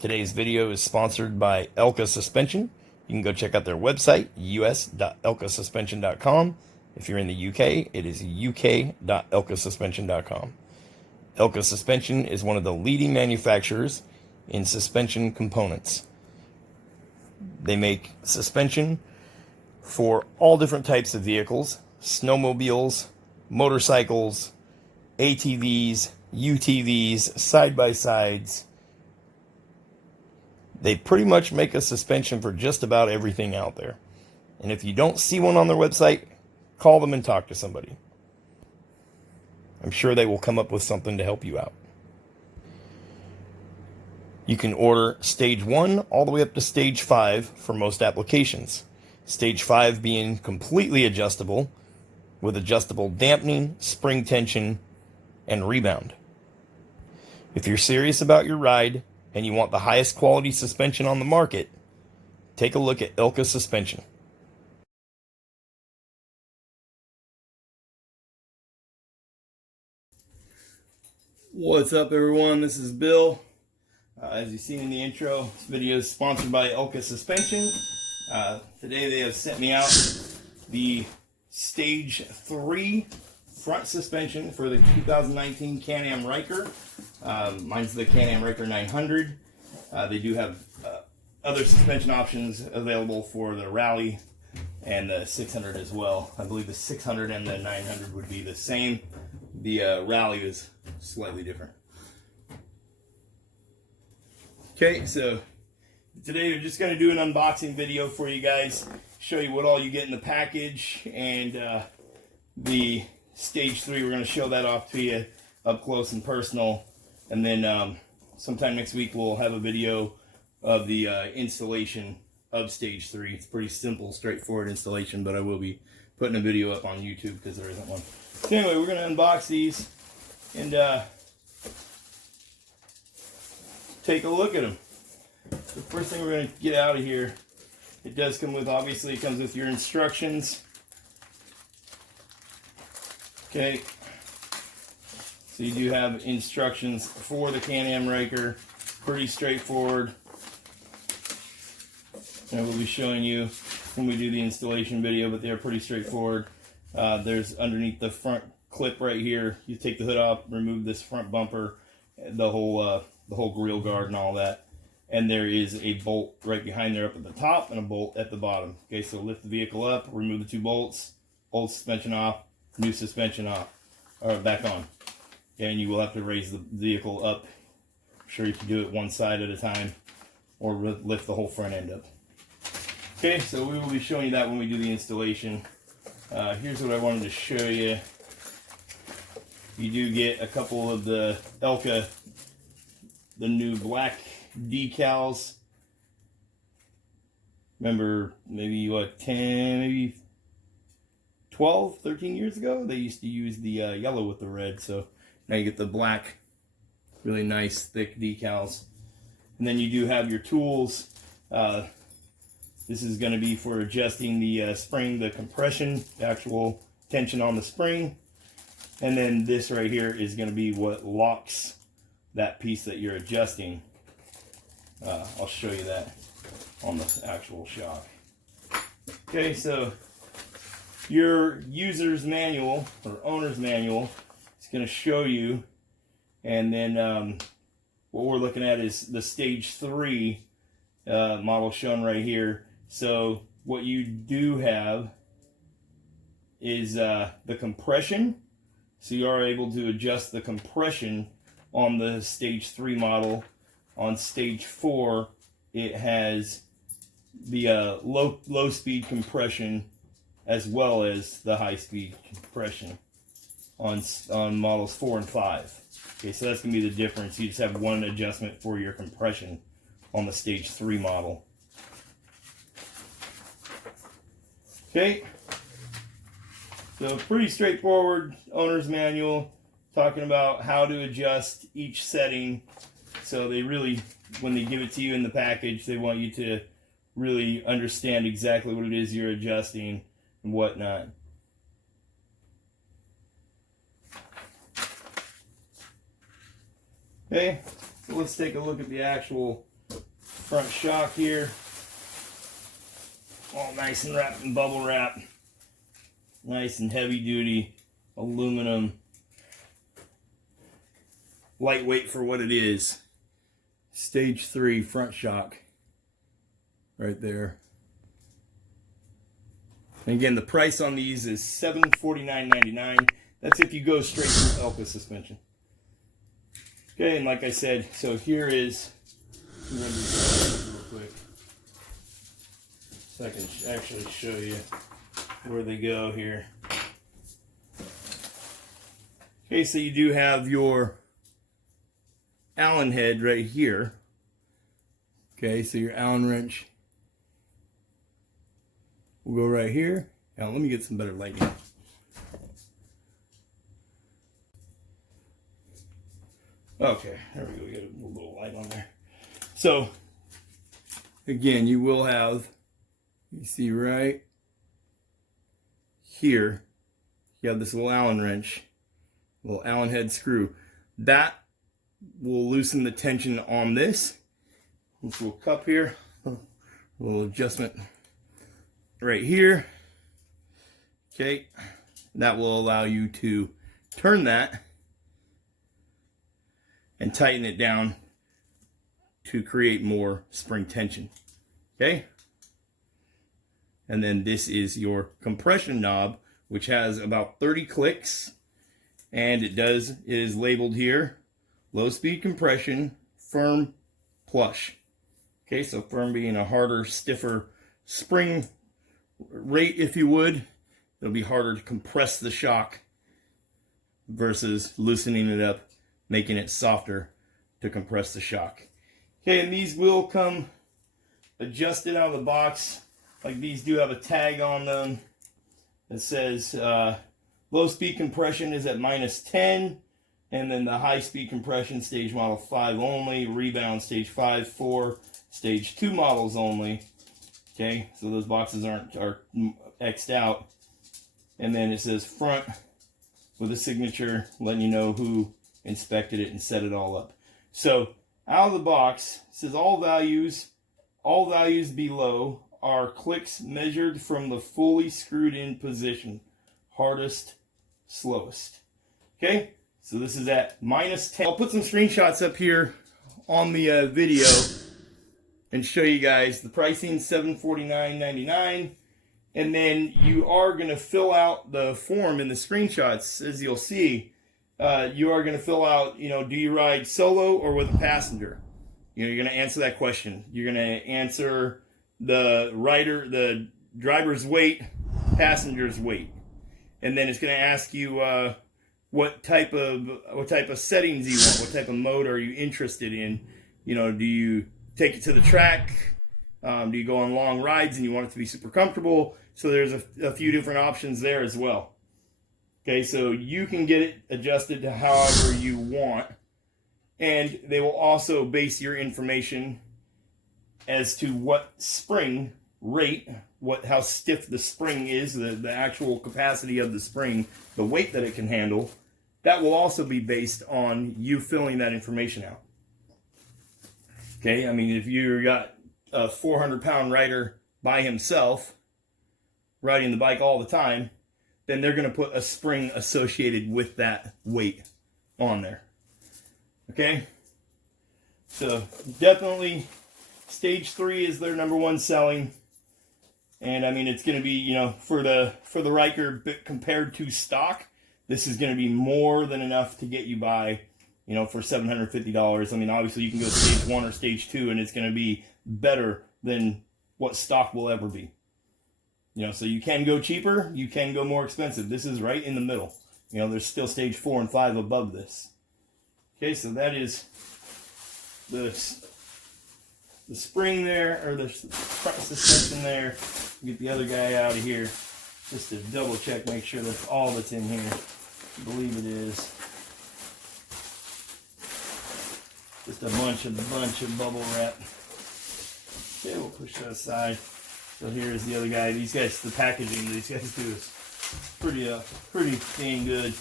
Today's video is sponsored by Elka Suspension. You can go check out their website, us.elkasuspension.com. If you're in the UK, it is uk.elkasuspension.com. Elka Suspension is one of the leading manufacturers in suspension components. They make suspension for all different types of vehicles: snowmobiles, motorcycles, ATVs, UTVs, side-by-sides. They pretty much make a suspension for just about everything out there. And if you don't see one on their website, call them and talk to somebody. I'm sure they will come up with something to help you out. You can order stage 1 all the way up to stage 5 for most applications. Stage 5 being completely adjustable with adjustable dampening, spring tension, and rebound. If you're serious about your ride and you want the highest quality suspension on the market, take a look at Elka Suspension. What's up, everyone? This is Bill. As you've seen in the intro, this video is sponsored by Elka Suspension. Today they have sent me out the Stage 3 front suspension for the 2019 Can-Am Ryker. Mine's the Can-Am Ryker 900. They do have other suspension options available for the Rally and the 600 as well. I believe the 600 and the 900 would be the same. The Rally is slightly different. Okay, so today we're just going to do an unboxing video for you guys, show you what all you get in the package, and the Stage 3, we're going to show that off to you up close and personal. And then sometime next week we'll have a video of the installation of Stage 3. It's pretty simple, straightforward installation, but I will be putting a video up on YouTube because there isn't one. So anyway, we're going to unbox these and take a look at them. The first thing we're going to get out of here, it does come with, obviously it comes with your instructions. Okay, so you do have instructions for the Can-Am Ryker, pretty straightforward. And we'll be showing you when we do the installation video, but they're pretty straightforward. There's underneath the front clip right here, you take the hood off, remove this front bumper, the whole grill guard and all that. And there is a bolt right behind there up at the top and a bolt at the bottom. Okay, so lift the vehicle up, remove the 2 bolts, old suspension off, new suspension off, or back on. And you will have to raise the vehicle up. I'm sure you can do it one side at a time or lift the whole front end up. Okay, so we will be showing you that when we do the installation. Here's what I wanted to show you. You do get a couple of the Elka, the new black decals. Remember, maybe what, 10, maybe 12, 13 years ago, they used to use the yellow with the red. So now you get the black, really nice, thick decals. And then you do have your tools. This is going to be for adjusting the spring, the compression, the actual tension on the spring. And then this right here is going to be what locks that piece that you're adjusting. I'll show you that on the actual shock. Okay, so your user's manual or owner's manual is going to show you, and then what we're looking at is the Stage 3 model shown right here. So what you do have is the compression. So you are able to adjust the compression on the Stage 3 model. On Stage 4, it has the low speed compression as well as the high speed compression on models 4 and 5. Okay, so that's going to be the difference. You just have one adjustment for your compression on the Stage 3 model. Okay, so pretty straightforward owner's manual talking about how to adjust each setting. So they really, when they give it to you in the package, they want you to really understand exactly what it is you're adjusting and whatnot. Okay, so let's take a look at the actual front shock here. All nice and wrapped in bubble wrap. Nice and heavy duty aluminum. Lightweight for what it is. Stage 3 front shock. Right there. And again, the price on these is $749.99. That's if you go straight through Elka suspension. Okay, and like I said, so here is, real quick, so I can actually show you where they go here. Okay, so you do have your Allen head right here. Okay, so your Allen wrench will go right here. Now let me get some better lighting. Okay, there we go. We got a little light on there. So again, you will have, you see right here, you have this little Allen wrench, little Allen head screw. That will loosen the tension on this. This little cup here, a little adjustment right here. Okay, that will allow you to turn that and tighten it down to create more spring tension. Okay, and then this is your compression knob, which has about 30 clicks, and it is labeled here, low speed compression, firm, plush. Okay, so firm being a harder, stiffer spring rate, if you would. It'll be harder to compress the shock versus loosening it up, making it softer to compress the shock. Okay, and these will come adjusted out of the box. Like these do have a tag on them that says low speed compression is at -10, and then the high speed compression stage model 5 only, rebound stage 5, 4, stage 2 models only. Okay, so those boxes are X'd out. And then it says front with a signature letting you know who inspected it and set it all up. So out of the box, it says all values below are clicks measured from the fully screwed in position. Hardest, slowest. Okay, so this is at -10. I'll put some screenshots up here on the video and show you guys the pricing, $749.99. And then you are going to fill out the form in the screenshots, as you'll see. You are going to fill out, do you ride solo or with a passenger? You're going to answer that question. You're going to answer the driver's weight, passenger's weight, and then it's going to ask you what type of settings you want, what type of mode are you interested in. Do you take it to the track? Do you go on long rides and you want it to be super comfortable? So there's a few different options there as well. Okay, so you can get it adjusted to however you want. And they will also base your information as to what spring rate, how stiff the spring is, the actual capacity of the spring, the weight that it can handle. That will also be based on you filling that information out. Okay, I mean, if you got a 400-pound rider by himself riding the bike all the time, then they're going to put a spring associated with that weight on there. Okay, so definitely stage 3 is their #1 selling, and I mean it's going to be, for the Ryker, compared to stock, this is going to be more than enough to get you by, for $750. I mean, obviously you can go stage 1 or stage 2 and it's going to be better than what stock will ever be. So you can go cheaper, you can go more expensive. This is right in the middle. There's still stage 4 and 5 above this. Okay, so that is the spring there, or the front suspension there. Get the other guy out of here just to double check, make sure that's all that's in here. I believe it is. Just a bunch of bubble wrap. Okay, we'll push that aside. So here's the other guy. These guys, the packaging these guys do is pretty dang good.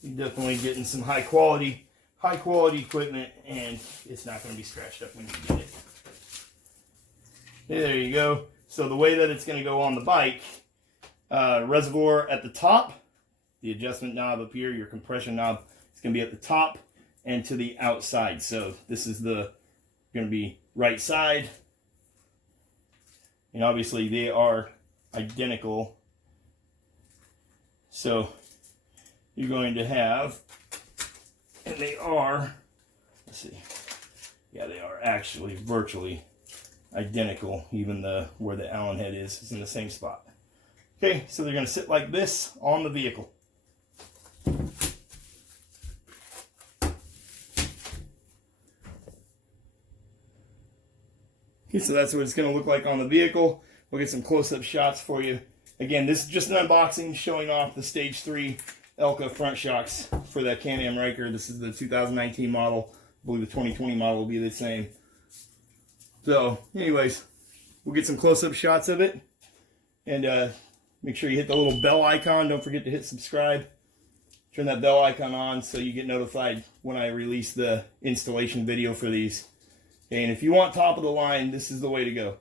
You're definitely getting some high quality high quality equipment, and it's not going to be scratched up when you get it. There you go. So the way that it's going to go on the bike, reservoir at the top, the adjustment knob up here, your compression knob, it's going to be at the top and to the outside. So this is the going to be right side, and obviously they are identical. So you're going to have, and they are, let's see, yeah, they are actually virtually identical. Even where the Allen head is in the same spot. Okay, so they're going to sit like this on the vehicle. Okay, so that's what it's going to look like on the vehicle. We'll get some close-up shots for you. Again, this is just an unboxing showing off the Stage 3 Elka front shocks for that Can-Am Ryker. This is the 2019 model. I believe the 2020 model will be the same. So, anyways, we'll get some close-up shots of it. And make sure you hit the little bell icon. Don't forget to hit subscribe. Turn that bell icon on so you get notified when I release the installation video for these. And if you want top of the line, this is the way to go.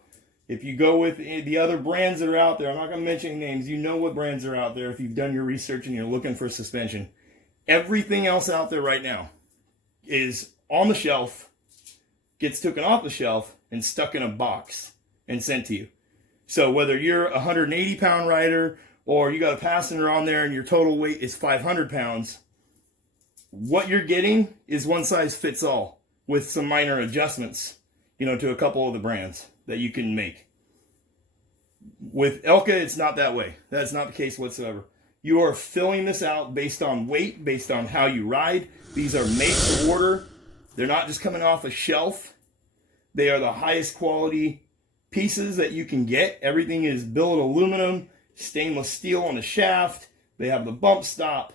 If you go with the other brands that are out there, I'm not going to mention names, you know what brands are out there if you've done your research and you're looking for suspension. Everything else out there right now is on the shelf, gets taken off the shelf, and stuck in a box and sent to you. So whether you're a 180-pound rider or you got a passenger on there and your total weight is 500 pounds, what you're getting is one size fits all with some minor adjustments, you know, to a couple of the brands that you can make. With Elka, it's not that way. That's not the case whatsoever. You are filling this out based on weight, based on how you ride. These are made to order. They're not just coming off a shelf. They are the highest quality pieces that you can get. Everything is billet aluminum, stainless steel on the shaft. They have the bump stop,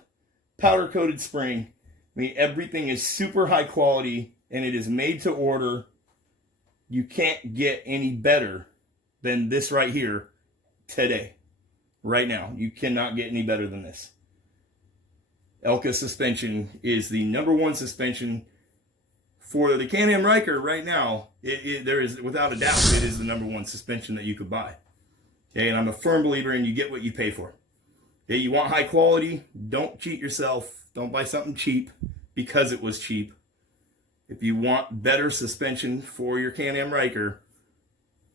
powder coated spring. I mean, everything is super high quality, and it is made to order. You can't get any better than this right here today. Right now. You cannot get any better than this. Elka suspension is the #1 suspension for the Can-Am Ryker right now. There is, without a doubt, it is the #1 suspension that you could buy. Okay, and I'm a firm believer in you get what you pay for. Okay, you want high quality, don't cheat yourself. Don't buy something cheap because it was cheap. If you want better suspension for your Can-Am Ryker,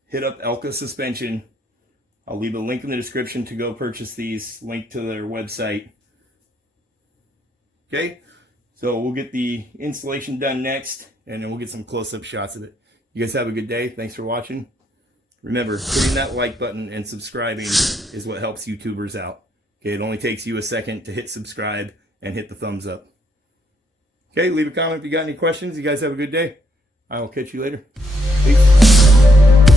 hit up Elka Suspension. I'll leave a link in the description to go purchase these, link to their website. Okay, so we'll get the installation done next, and then we'll get some close-up shots of it. You guys have a good day. Thanks for watching. Remember, hitting that like button and subscribing is what helps YouTubers out. Okay, it only takes you a second to hit subscribe and hit the thumbs up. Okay, leave a comment if you got any questions. You guys have a good day. I will catch you later. Peace.